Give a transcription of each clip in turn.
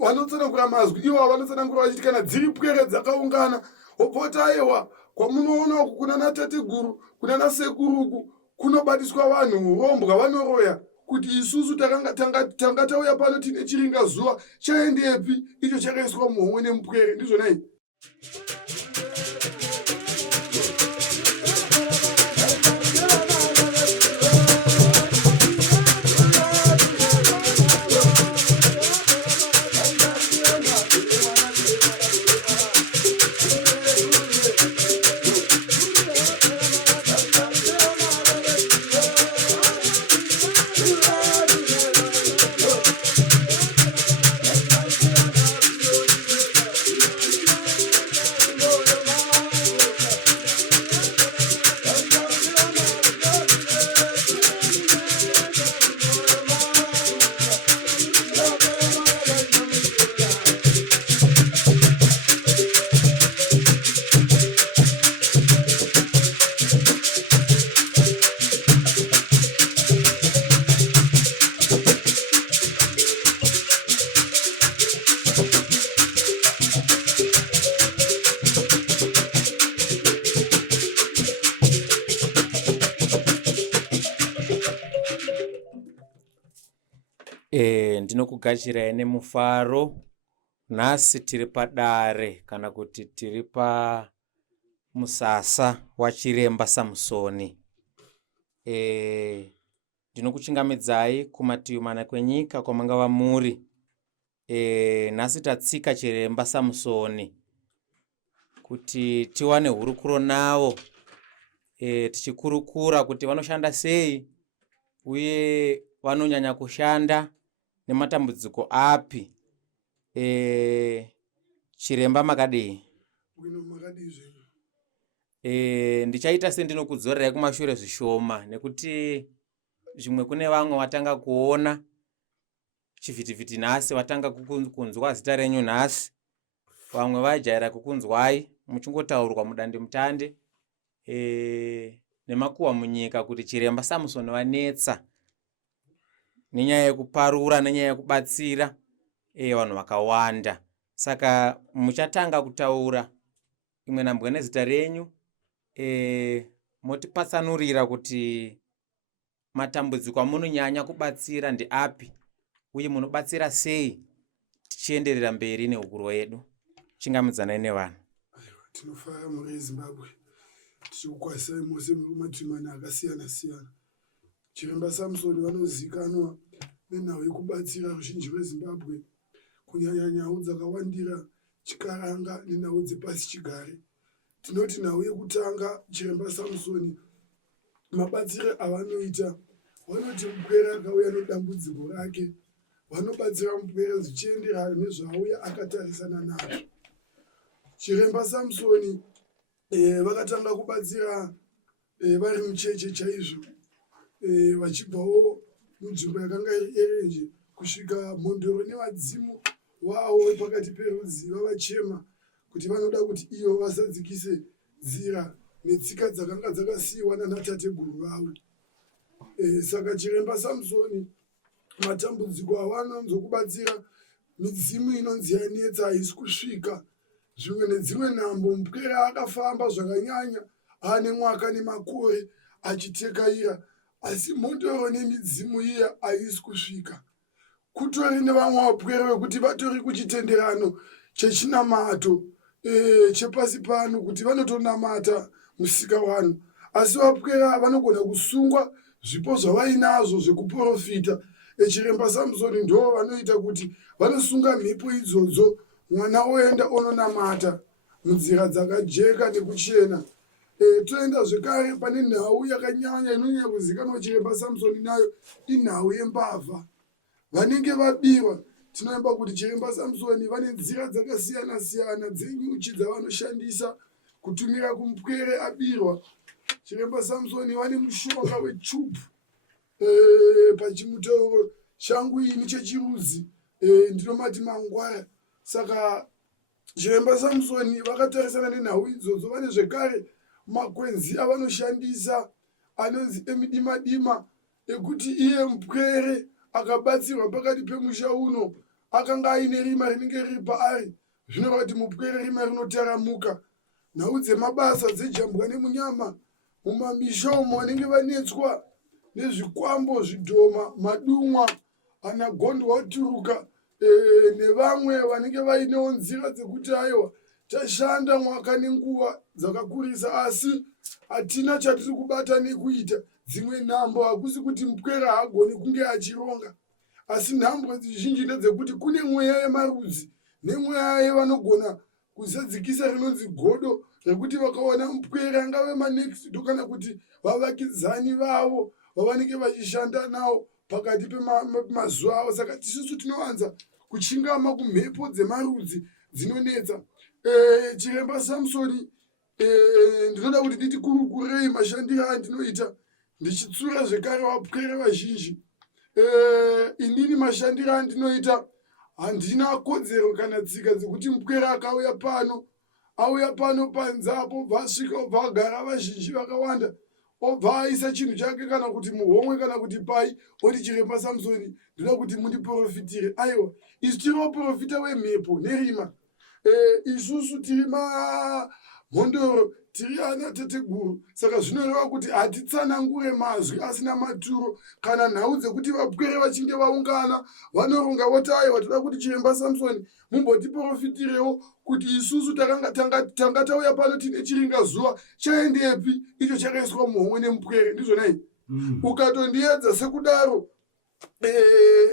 vanotsanangura mazwi ivo vanotsanangura vachiitikana dziri pwere dzakaungana wopota aiwa kwamunoona uku kuna natateguru kuna nasekuruku kunobatiswa vanhu urombwa vanoroya kuti isusu tanga tauya pano tine chiringa zuva chaendepi icho chakaiswa muhomwe nemupwere ndizvonai. Ndinokugachirai nemufaro. Nhasi tiri padare kana kuti tiri pamusasa wachiremba Samusoni. Ndinokuchingamidzai kumativi mana kwenyika kwamangava muri. Nhasi tatsika chiremba Samusoni kuti tiwane hurukuro navo, tichikurukura kuti vanoshanda sei uye vanonyanya kushanda nematambudziko api. Chiremba makadii? Ndichaita sendinokudzorerai kumashure zvishoma nekuti zvimwe kune vamwe watanga kuona chivhitivhiti nhasi, watanga kunzwa zita renyu nhasi, vamwe vajaira kukunzwai muchingotaurwa mudande mutande nemakuhwa munyika kuti chiremba Samusoni vanetsa nenyaya yekuparura nenyaya yekubatsira vanhu vakawanda. Saka muchatanga kutaura imwe nambwe nezita renyu, motipatsanurira kuti matambudziko amunonyanya kubatsira ndeapi uye munobatsira sei tichienderera mberi nehukuro yedu. Chingamidzanai nevanhu. Tinofara muri Zimbabwe tichikukwasai mose muri kumativi mana akasiyana siyana. Chiremba Samusoni vanozivikanwa nenhau yekubatsira ruzhinji rweZimbabwe kunyanya nhau dzakawandira chikaranga nenhau dzepasi chigare. Tinoti nhau yekutanga chiremba Samusoni mabatsire avanoita, vanoti mupwere akauya nedambudziko rake vanobatsira mupwere zvichienderana nezvaauya akatarisana nazvo. Chiremba Samusoni vakatanga kubatsira vari mucheche chaizvo, vachibvawo munzvimbo yakanga iri erenje kusvika mhondoro nevadzimu vavo pakati perudzi vavachema kuti vanoda kuti ivo vasadzikise nzira netsika dzakanga dzakasiyiwa nanatateguru vavo. Saka chiremba Samusoni matambudziko avanonzokubatsira, midzimu inonzi yanetsa haisi kusvika. Zvimwe nedzimwe nhambo mupwere akafamba zvakanyanya ane mwaka nemakore achitekaira, asi mhondoro nemidzimu iya haisi kusvika. Kutori nevamwe vapwere vekuti vatori kuchitenderano chechinamato chepasi pano kuti vanotonamata musika wanhu, asi vapwere vanogona kusungwa zvipo zvavainazvo zvekuprofita. Chiremba Samusoni ndo vanoita kuti vanosunga mhepo idzodzo, mwana oenda ononamata munzira dzakajeka nekuchena. Toenda zvekare pane nhau yakanyanya inonyanya kuzivikanwa chiremba Samusoni nayo, inhau yembavha. Vanenge vabiwa tinoimba kuti chiremba Samusoni vane nzira dzakasiyana siyana dzenyuchi dzavanoshandisa kutumira kumupwere abirwa. Chiremba Samusoni vane mushonga wechupu, pachimutauro changu ini chechirudzi ndinomati mangwara. Saka chiremba Samusoni vakatarisana nenhau idzodzo. Vane zvekare makwenzi avanoshandisa anonzi emidima dima ekuti iye mupwere akabatsirwa pakati pemusha uno akanga aine rima rinenge riri paari zvinova kuti mupwere rima rinotaramuka. Nhau dzemabasa dzejambwa nemunyama mumamisha umo vanenge vanetswa nezvikwambo, zvidhoma, madumwa, anagondwa aturuka nevamwe vanenge vainewo nzira dzekuti aiwa tashanda mwaka nenguva dzakakurisa asi hatina chatiri kubata nekuita. Dzimwe nhambo hakusi kuti mupwere haagoni kunge achironga, asi nhambwe zhinji ndedzekuti kune mweya yemarudzi nemweya yevanogona kuzadzikisa rinonzi godo rekuti vakaona mupwere angave manexto kana kuti vavakidzani vavo vavanenge vachishanda navo pakati pemazuva avo. Saka tisusu tinowanza kuchingama kumhepo dzemarudzi dzinonetsa. Chiremba Samsoni ndinoda kuti nditi kurukurei mashandiro andinoita ndichitsura zvekare vapwere vazhinji. Inini mashandiro andinoita handina kodzero kana tsika dzekuti mupwere akauya pano auya pano panzapo vasvika obva agara vazhinji vakawanda obva aisa chinhu chake kana kuti muhomwe kana kuti pai oti chiremba Samsoni ndoda kuti mundiprofitire. Aiwa, isu tiri vaprofita wemhepo nerima. Isusu tiri mamhondoro, tiri ana teteguru. Saka zvinoreva kuti hatitsanangure mazwi asina maturo. Kana nhau dzekuti vapwere vachinge vaungana vanoronga voti aiwa toda kuti chiremba Samsoni mumbotiprofitirewo kuti isusu tanga tauya pano tine chiringa zuva chaendepi icho chakaiswa muhomwe nemupwere. Ndizvonai ukatondiedza sekudaro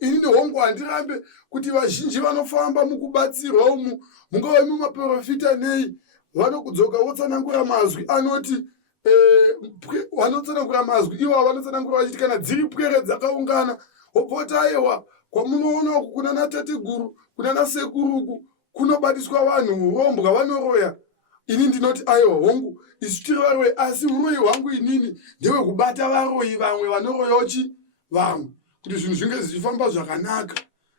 inini hongu handirambe kuti vazhinji vanofamba mukubatsirwa umu mungava mumaprofita nei vanokudzoka votsanangura mazwi anoti vanotsanangura mazwi ivo vanotsanangura vachiti kana dziri pwere dzakaungana opota aiwa kwamunoona uku kuna natateguru kuna nasekuruku kunobatiswa vanhu urombwa vanoroya. Ini ndinoti aiwa hongu isu tiri varoyi asi uroyi hwangu inini ndewekubata varoyi vamwe vanoroyaochi vamwe kuti zvinhu zvinge zvichifamba zvakanaka.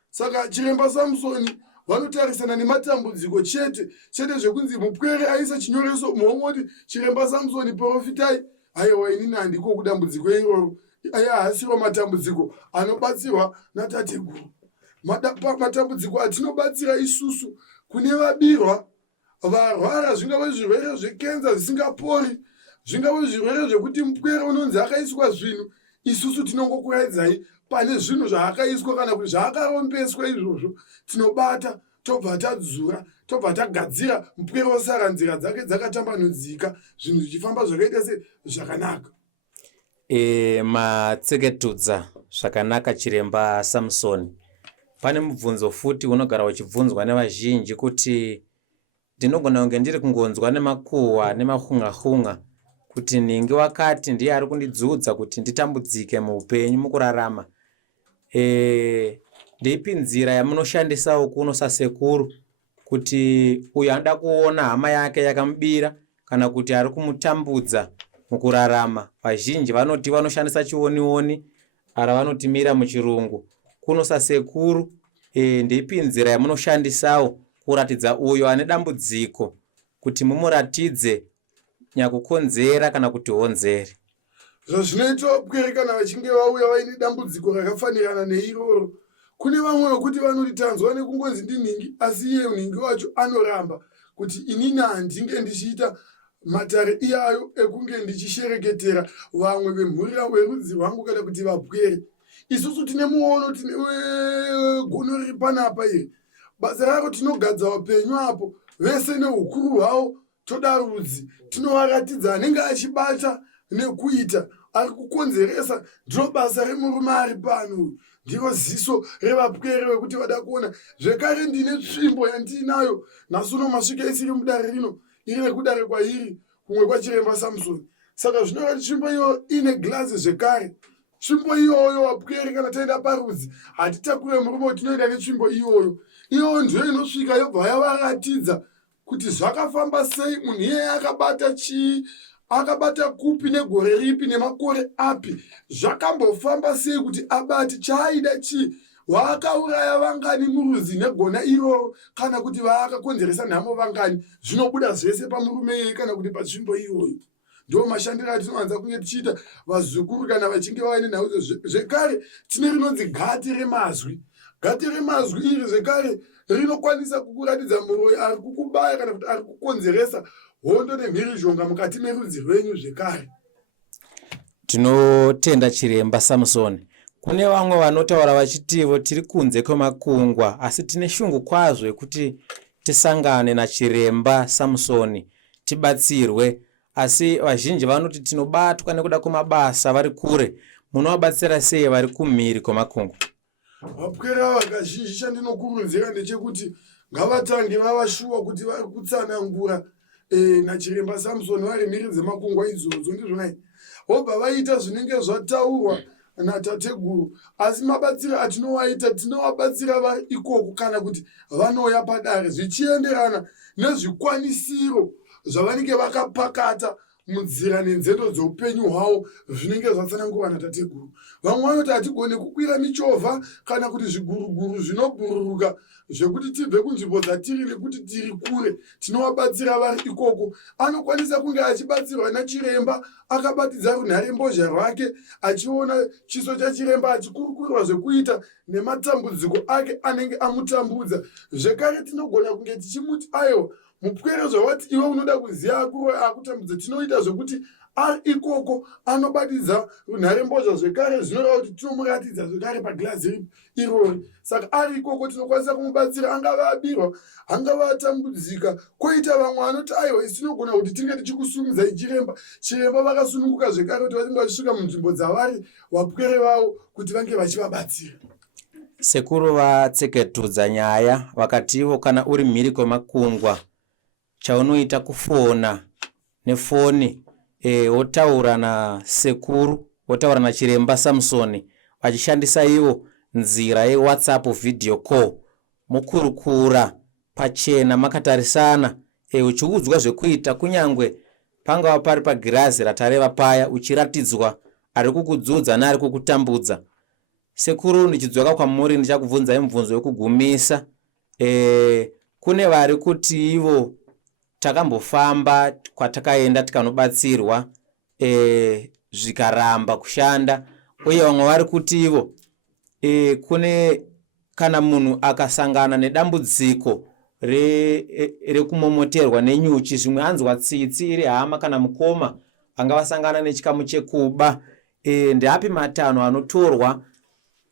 Saka chiremba Samsoni vanotarisana nematambudziko chete zvekunzi mupwere aisa chinyoreso muhomwe kuti chiremba Samsoni profitai. Aiwa inini handiko kudambudziko iroro, aya hasiwo matambudziko anobatsirwa natateguru. Matambudziko atinobatsira isusu kune vabirwa varwara, zvingave zvirwere zvekenza zvisingapori, zvingave zvirwere zvekuti mupwere unonzi akaiswa zvinhu, isusu tinongokuraidzai pane zvinhu zvaakaiswa kana kuti zvaakarombeswa izvozvo tinobata tobva tadzura tobva tagadzira mupwere wosara nzira dzake dzakatambanudzika zvinhu zvichifamba zvakaita zvakanaka. Matseketudza zvakanaka chiremba Samsoni. Pane mubvunzo futi unogara uchibvunzwa nevazhinji kuti ndinogona kunge ndiri kungonzwa nemakuhwa nemahunga kuti ninge wakati ndiye ari kundidzudza kuti nditambudzike muupenyu mukurarama. Ndeipi nzira yamunoshandisawo kuno sasekuru kuti uyo anoda kuona hama yake yakamubira kana kuti ari kumutambudza mukurarama? Vazhinji vanoti vanoshandisa chionioni ara vanotimira muchirungu. Kuno sasekuru ndeipi nzira yamunoshandisawo kuratidza uyo ane dambudziko kuti mumuratidze nyakukonzera kana kuti honzeri? Zvazvinoitwa pwere kana vachinge vauya vaine dambudziko rakafanirana neiroro, kune vamwe vokuti vanoritanzwa nekungonzi ndinhingi asi iye unhingi wacho anoramba kuti inini handinge ndichiita matare iyayo ekunge ndichishereketera vamwe vemhuri verudzi rwangu kana kuti vapwere. Isusu tine muono, tine gono riri panapa iri, basa raro tinogadza upenyu apo vese neukuru hwavo toda rudzi tinovaratidza anenge achibata nekuita ari kukonzeresa. Ndiro basa remurume ari pano, ndiro ziso revapwere vekuti vada kuona. Zvekare ndine tsvimbo yandinayo nhasuno masvika isiri mudare rino iri rekudare kwairi kumwe kwachiremba Samsoni. Saka zvinova tsvimbo iyo ine glasi zvekare. Tsvimbo iyoyo vapwere kana taenda parudzi hatitakure murume tinoenda netsvimbo iyoyo. Iyo ndiyo inosvika yobva yavaratidza kuti zvakafamba sei, munhu iyeye akabata chii, akabata kupi negore ripi nemakore api, zvakambofamba sei kuti abati chaaida chii, vaakauraya vangani murudzi negona iroro kana kuti vaakakonzeresa nhamo vangani. Zvinobuda zvese pamurume iyeye kana kuti patsvimbo iyoyo. Ndo mashandiro atinowanza kunge tichiita vazukuru kana vachinge vaine nhau. Zvekare tine rinonzi gati remazwi. gatiri mazwi iri zvekare rinokwanisa kukuratidza muroyi ari kukubaya kana kuti ari kukonzeresa hondo nemhirizhonga mukati merudzi rwenyu zvekare. Tinotenda chiremba Samson. Kune vamwe vanotaura vachitivo tiri kunze kwemakungwa asi tine shungu kwazvo yekuti tisangane nachiremba Samson tibatsirwe, asi vazhinji vanoti tinobatwa nekuda kwemabasa vari kure. Munovabatsira sei vari kumhiri kwemakungwa? Vapwere ava kazhinji chandinokurudzira ndechekuti ngavatange vavashuwa kuti vari kutsanangura nachiremba Samson vari mhiri dzemakungwa idzodzo, ndizvonai vobva vaita zvinenge zvataurwa natateguru. Asi mabatsiro atinowaita tinovabatsira vari ikoko kana kuti vanouya padare zvichienderana nezvikwanisiro zvavanenge vakapakata munzira nenzendo dzeupenyu hwavo zvinenge zvatsanangurwa natateguru. Vamwe vanoti hatigone kukwira michovha kana kuti zviguruguru zvinobhururuka zvekuti tibve kunzvimbo dzatiri nekuti tiri kure. Tinovabatsira vari ikoko. Anokwanisa kunge achibatsirwa nachiremba akabatidza runharembozha rwake achiona chiso chachiremba achikurukurirwa zvekuita nematambudziko ake anenge amutambudza. Zvekare tinogona kunge tichimuti aiwa mupwere zvavati iwe unoda kuziva akutambudza, tinoita zvekuti ari ikoko anobatidza runharembozha zvekare zvinoreva kuti tinomuratidza zvekare pagirazi irori. Saka ari ikoko tinokwanisa kumubatsira, angava abirwa angava atambudzika. Koita vamwe vanoti aiwa isi tinogona kuti tinge tichikusumidzai chiremba vakasununguka zvekare kuti vanenge vachisvika munzvimbo dzavari vapwere vavo kuti vange vachivabatsira. Sekuru vatseketudza nyaya vakativo kana uri mhiri kwemakungwa chaunoita kufona nefoni wotaura nasekuru, wotaura nachiremba Samson vachishandisa ivo nzira yeWhatsApp video call, mukurukura pachena makatarisana uchiudzwa zvekuita kunyangwe pangava pari pagirazi ratareva paya uchiratidzwa ari kukudzudza neari kukutambudza. Sekuru ndichidzoka kwamuri ndichakubvunzai mubvunzo wekugumisa. Kune vari kuti ivo takambofamba kwatakaenda tikanobatsirwa zvikaramba kushanda, uye vamwe vari kuti ivo kune kana munhu akasangana nedambudziko rekumomoterwa nenyuchi, zvimwe anzwa tsitsi iri hama kana mukoma angavasangana nechikamu chekuba, ndeapi matanho anotorwa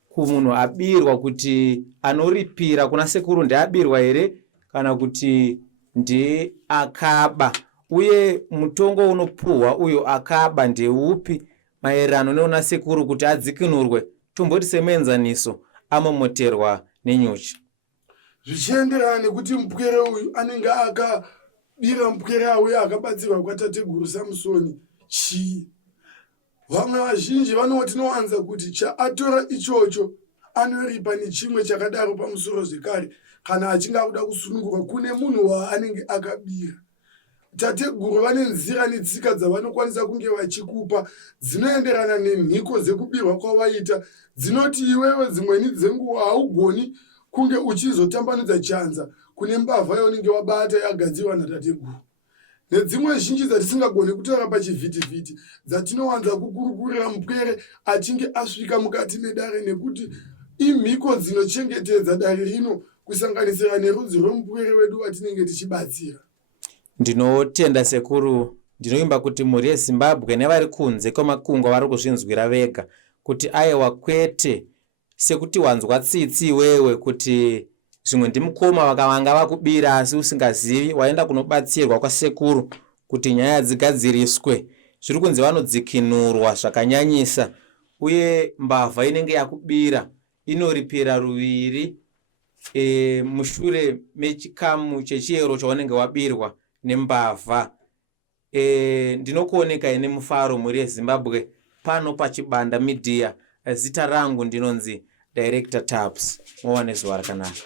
kumunhu abirwa kuti anoripira kuna sekuru ndeabirwa here kana kuti ndeakaba, uye mutongo unopuhwa uyo akaba ndeupi maererano neuna sekuru kuti adzikinurwe, tomboti semenzaniso amomoterwa nenyuchi? Zvichienderana nekuti mupwere uyu anenge akabira mupwere auya akabatsirwa kwatateguru Samson chii. Vamwe vazhinji tinowanza kuti chaatora ichocho anoripa nechimwe chakadaro pamusoro zvekare kana achinge akuda kusunungurwa kune munhu waanenge akabira. Tateguru vane nzira netsika dzavanokwanisa kunge vachikupa dzinoenderana nemhiko dzekubirwa kwavaita, dzinoti iwewe dzimweni dzenguva haugoni kunge uchizotambanudza chanza kune mbavha yaunenge wabata yagadzirwa natateguru. Nedzimwe zhinji dzatisingagoni kutaura pachivhitivhiti dzatinowanza kukurukurira mupwere achinge asvika mukati medare, nekuti imhiko dzinochengetedza dare rino kusanganisira nerudzi rwemupwere wedu watinenge tichibatsira. Ndinotenda sekuru, ndinoimba kuti mhuri yeZimbabwe nevari kunze kwemakungwa vari kuzvinzwira vega kuti aiwa kwete sekuti wanzwa tsitsi iwewe kuti zvimwe ndimukoma vakavanga vakubira asi usingazivi, waenda kunobatsirwa kwasekuru kuti nyaya dzigadziriswe. Zviri kunze vanodzikinurwa zvakanyanyisa, uye mbavha inenge yakubira inoripira ruviri mushure mechikamu chechiyero chaunenge wabirwa nembavha. Ndinokuoneka ine mufaro muri yeZimbabwe pano paChibanda Media. Zita rangu ndinonzi Director Tabs. Muwane zuva rakanaka.